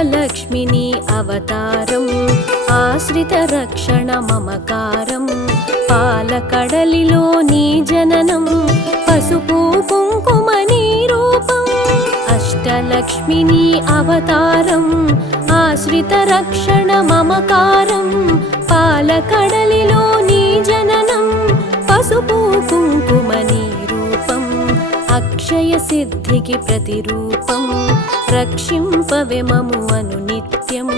అష్టలక్ష్మిని అవతారం ఆశ్రిత రక్షణ మమకారం పాలకడలిలో నీ జననం పసుపు కుంకుమ నీ రూపం అష్టలక్ష్మిని అవతారం ఆశ్రిత రక్షణ మమకారం పాలకడలిలో నీ జననం పసుపు కుంకుమ నీ రూపం అక్షయ సిద్ధికి ప్రతిరూపం రక్షింపవే మము అనునిత్యం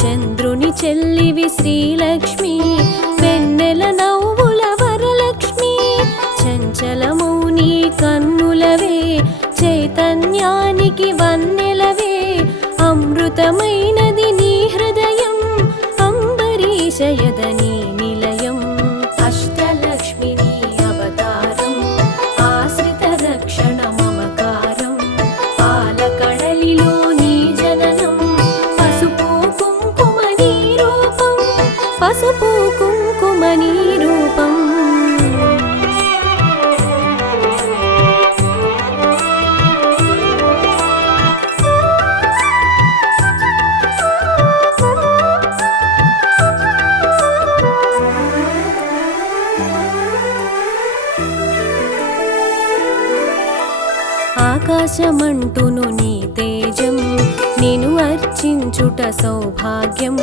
చంద్రుని చెల్లివి శ్రీలక్ష్మి వెన్నెల నవ్వుల వరలక్ష్మి చంచలమౌ నీ కన్నులవే చైతన్యానికి వన్నెలవే అమృతమైనది నీ హృదయం అంబరీషయదని నిలయం అష్టలక్ష్మిని అవతారం ఆశ్రిత రక్షణ మమకారం పాలకడలిలో నీ జననం పసుపు కుంకుమ నీ రూపం పసుపు కుంకుమ నీ రూపం ఆకాశమంటును నీ తేజం నిను అర్చించుట సౌభాగ్యం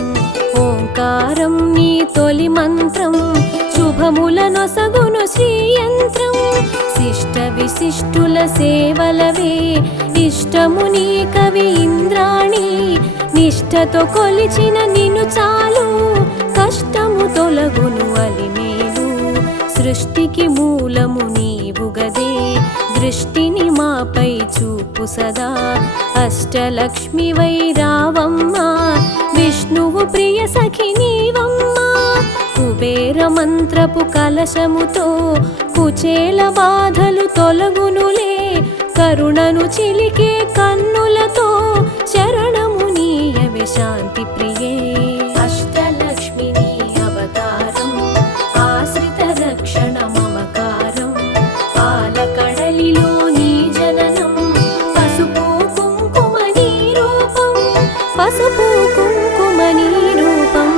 ఓంకారం నీ తొలి మంత్రం శుభముల నొసగును శ్రీయంత్రం శిష్ట విశిష్టుల సేవలవే ఇష్టము నీ కవి ఇంద్రాణి నిష్ఠతో కొలిచిన నిన్ను చాలు కష్టము తొలగును అలిమేలు సృష్టికి మూలము నీవుగదే దృష్టిని మాపై చూపు సదా అష్టలక్ష్మి వై రావమ్మ విష్ణువు ప్రియ సఖి నీవమ్మ కుబేర మంత్రపు కలశముతో కుచేల బాధలు తొలగునులే కరుణను చిలికే కన్నులతో శరణము నీయవే శాంతి ప్రియే అష్టలక్ష్మిని అవతారం ఆశ్రిత రక్షణ మమకారం పాలకడలిలో నీ జననం పసుపు కుంకుమ నీ రూపం పసుపు కుంకుమ నీ రూపం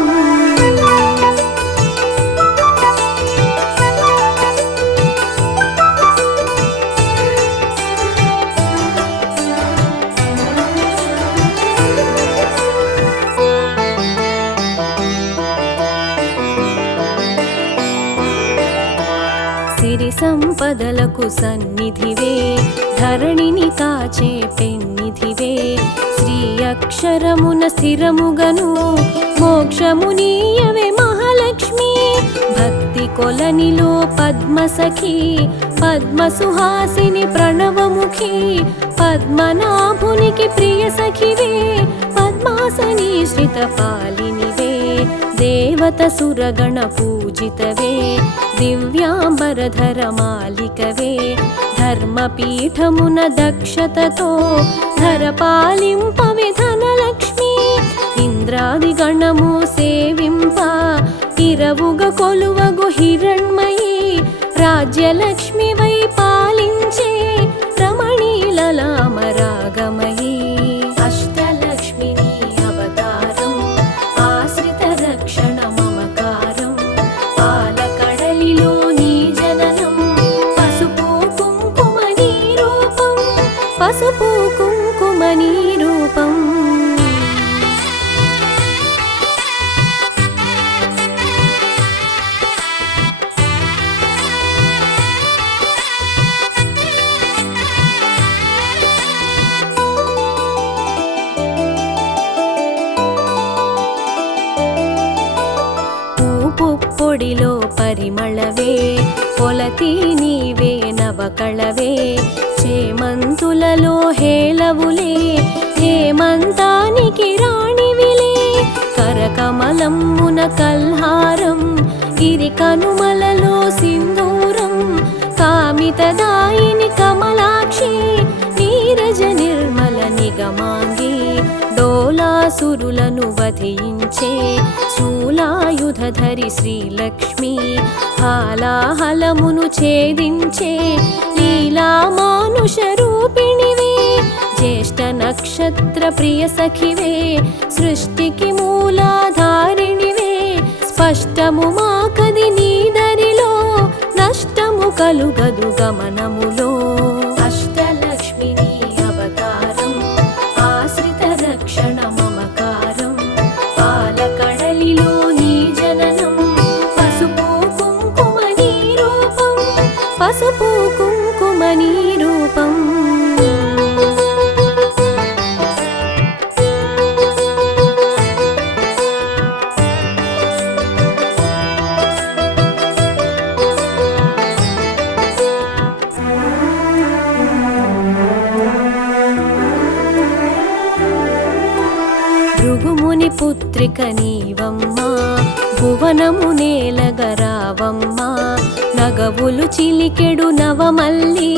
సిరి సంపదలకు సన్నిధివే ధరణిని కాచే పెన్నిధివే శ్రీ అక్షరమున స్థిరముగను మోక్షము నీయవే మహాలక్ష్మి భక్తి కొలనిలో పద్మసఖి పద్మసుహాసిని ప్రణవముఖి పద్మనాభునికి ప్రియ సఖివే పద్మాసని శ్రిత పాలినివే దేవత సురగణ పూజితవే దివ్యాంబరధర మాలికవే ధర్మపీఠమున దక్షతతో ధరపాలింపవే ధనలక్ష్మి ఇంద్రాది గణము సేవింప ఇరవుగ కొలువగు హిరణ్మయి రాజ్యలక్ష్మి వై పాలించే రమణీలలామ రాగమయీ అష్టలక్ష్మిని అవతారం ఆశ్రిత రక్షణ మమకారం పాలకడలిలో నీ జననం పసుపు కుంకుమ నీ రూపం పసుపు కుంకుమ నీ రూపం పొడిలో పరిమళవే పొలతి నీవే నవకళవే చేమంతులలో హేళవులే హేమంతానికి రాణివిలే కరకమలమ్మున కల్హారం గిరి కనుమలలో సింధూరం కామితదాయిని కమలాక్షి నీరజ నిర్మల నిగమాంగి డోలాసురులను వధించే శూలాయుధధరి శ్రీలక్ష్మి హాలాహలమును ఛేదించే లీలా మానుష రూపిణివే జ్యేష్ఠ నక్షత్ర ప్రియ సఖివే సృష్టికి మూలాధారిణివే స్పష్టము మాకది నీదరిలో నష్టము కలుగదు గమనములో అష్టలక్ష్మి నీ అవతారం ఆశ్రిత రక్షణ మమకారం పాలకడలిలో నీ జననం పసుపు కుంకుమ నీ రూపం పసుపు కుంకుమ నీ రూపం భృగుముని పుత్రిక నీవమ్మా భువనము నేలగరావమ్మా నగవులు చిలికెడు నవమల్లి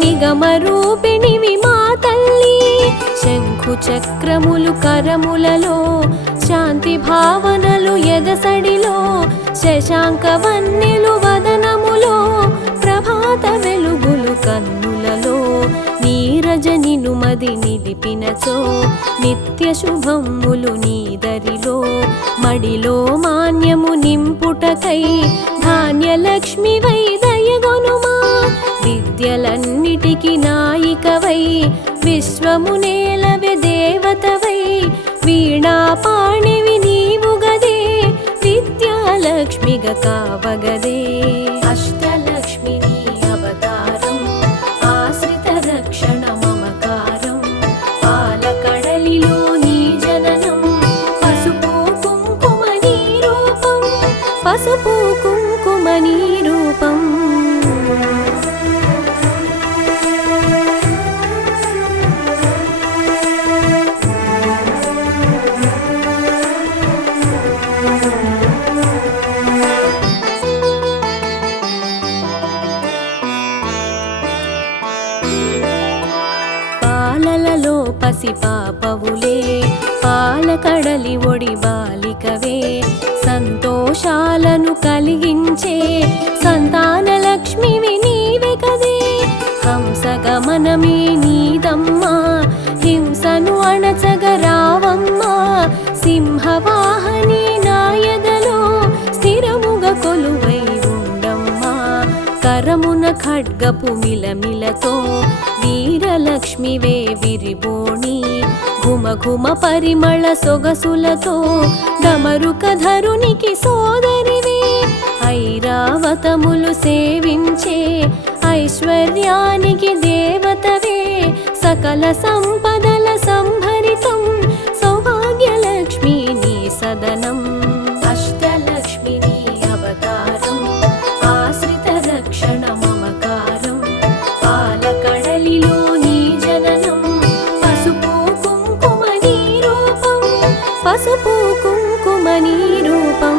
నిగమ రూపిణివి మా తల్లి శంఖు చక్రములు కరములలో శాంతి భావనలు ఎదసడిలో శశాంక వన్నెలు వదనములో ప్రభాత వెలుగులు కన్నులలో నీరజనిను మది నిలిపినచో నిత్య శుభములు నీదరిలో మడిలో మాన్యము నింపుటకై ధాన్యలక్ష్మి వై దయగొనుమా విద్యలన్నిటికి నాయికవై విశ్వము నేలవె దేవతవై వీణాపాణివి నీవు గదే విద్యాలక్ష్మిగా కావగదే అష్టలక్ష్మి నీ అవతారం ఆశ్రిత రక్షణ మమకారం పాలకడలిలో నీ జననం పసుపు కుంకుమ నీ రూపం పసుపు కుంకుమ నీ రూపం పాలలలో పసిపాపవులే పాలకడలి ఒడి బాలికవే సంతోషాలను కలిగించే సంతానలక్ష్మివి నీవే కదే హంసగమనమే నీదమ్మా హింసను అణచగరావమ్మా సింహవాహని నాయదలో స్థిరముగా కొలువై ఉండమ్మా కరమున ఖడ్గపు మిలమిలతో వీరలక్ష్మివే విరిబోణి ఘుమ ఘుమ పరిమళ సొగసులతో డమరుకధరునికి సోదరివే ఐరావతములు సేవించే ఐశ్వర్యానికి దేవతవే సకల సంపదల సంభరితం సౌభాగ్యలక్ష్మి నీ సదనం అష్టలక్ష్మి నీ అవతారం ఆశ్రిత రక్షణ మమకారం పాలకడలిలో నీ జననం పసుపు కుంకుమ నీ రూపం పసుపు కుంకుమ నీ రూపం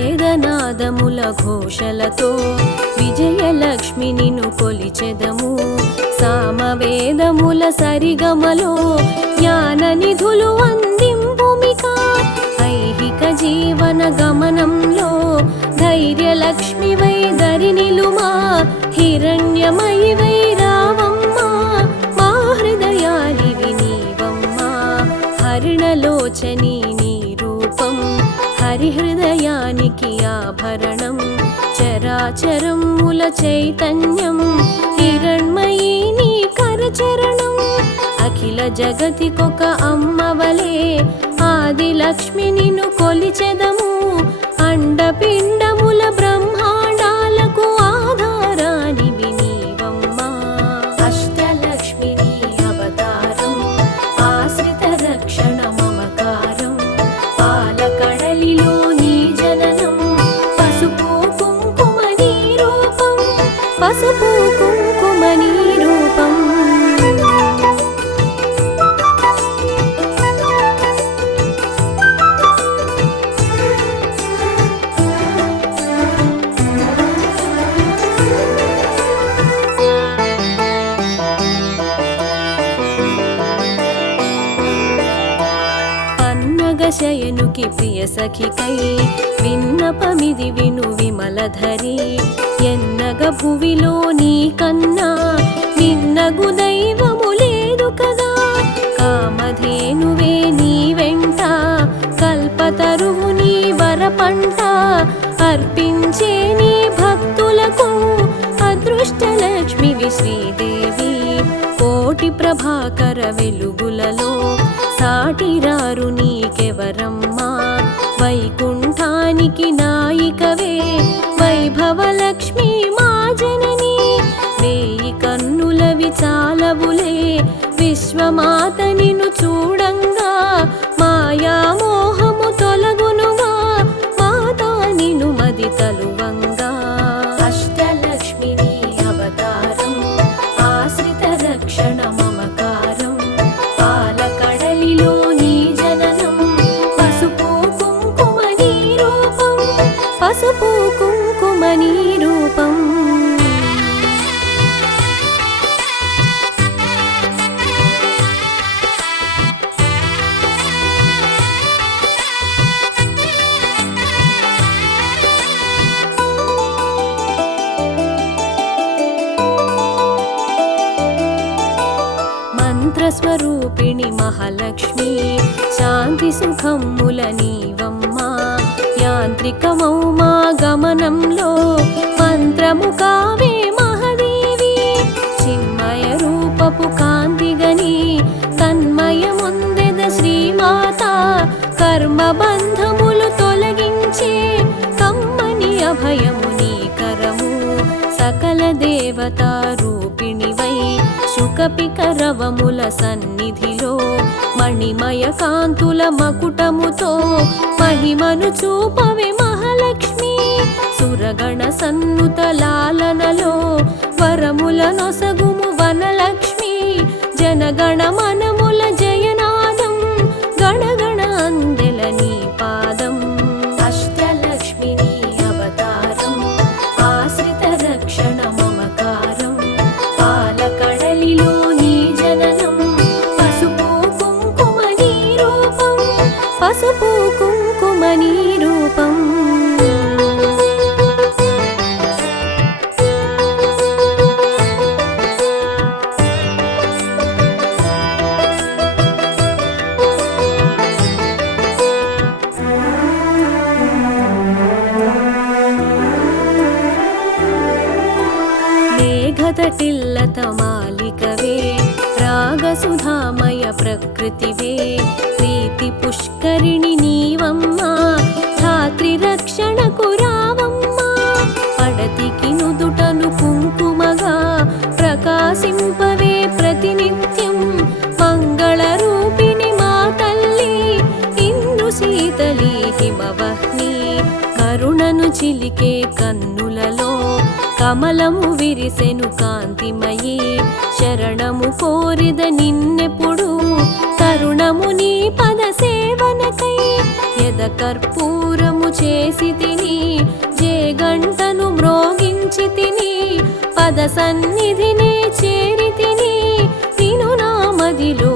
వేదనాదముల ఘోషలతో విజయలక్ష్మి నిన్ను కొలిచెదము సామవేదముల సరిగమలో జ్ఞాన నిధులు అందింపుమిక ఐహిక జీవన గమనంలో ధైర్యలక్ష్మి వై దరి నిలుమా హిరణ్యమయి వై రావమ్మా మా హృదయాలివి నీవమ్మా హరిణలోచని నీ రూపం హరిహృదయానికి ఆభరణం చరాచరముల చైతన్యం హిరణ్మయీ నీ కరచరణం అఖిల జగతికొక అమ్మవలే ఆదిలక్ష్మి నిన్ను కొలిచెదము అండపిండముల బ్రహ్మాండాలకు ఆధారానివి నీవమ్మా అష్టలక్ష్మి నీ అవతారం ఆశ్రిత రక్షణ మమకారం పాలకడలిలో నీ జననం పసుపు కుంకుమ నీ రూపం పసుపు కుంకుమ నీ రూపం సఖికై విన్నపమిది విను విమలధరి ఎన్నగ భువిలో నీకన్నా నిన్నగు దైవము లేదు కదా కామధేనువే నీ వెంట కల్పతరువు నీ వరపంట అర్పించే నీ భక్తులకు అదృష్టలక్ష్మివి శ్రీదేవి కోటి ప్రభాకర వెలుగులలో సాటిరారు నీకెవరమ్మా వైకుంఠానికి నాయికవే వైభవలక్ష్మి మా జనని వేయి కన్నులవి చాలవులే విశ్వమాత నిన్ను చూడంగా మాయామోహము తొలగునుగా మాతా నిన్ను మది తలువంగా అష్టలక్ష్మిని అవతారం ఆశ్రిత రక్షణ మమకారం పాలకడలిలో నీ జననం పసుపు కుంకుమ నీ రూపం పసుపు కుంకుమ నీ రూపం మంత్రస్వరూపిణి మహాలక్ష్మి శాంతి సుఖముల నీవమ్మా యాంత్రికమౌ మా గమనంలో మంత్రము కావే మహాదేవి చిన్మయ రూపపు కాంతిగని తన్మయముందెద శ్రీమాత కర్మబంధములు తొలగించే కమ్మని అభయము నీ కరము సకల దేవతా రూపిణివై శుకపికరవముల సన్నిధిలో మణిమయ కాంతుల మకుటముతో మహిమను చూపవే మహాలక్ష్మి సురగణ సన్నుత లాలనలో వరముల నొసగుము వనలక్ష్మి జనగణ మనముల జయనాదం గణగణ అందెల నీ పాదం అష్టలక్ష్మిని అవతారం ఆశ్రిత రక్షణ మమకారం పాలకడలిలో నీ జననం పసుపు కుంకుమ నీ రూపం పసుపు కుంకుమ నీ రూపం మేఘతటిల్లత మాలికవే రాగసుధామయ ప్రకృతివే ప్రీతి పుష్కరిణి నీవమ్మా ధాత్రి రక్షణకు రావమ్మా పడతికి నుదుటను కుంకుమగా ప్రకాశింపవే ప్రతినిత్యం మంగళ రూపిణి మా తల్లి ఇందు శీతలి హిమవహ్ని కరుణను చిలికే కన్నులలో కమలము విరిసెను కాంతిమయీ శరణము కోరిద నిన్నెప్పుడు తరుణము నీ పద సేవనకై ఎద కర్పూరము చేసి తిని జేగంటను మ్రోగించి తిని పద సన్నిధినే చేరి తిని నిను నా మదిలో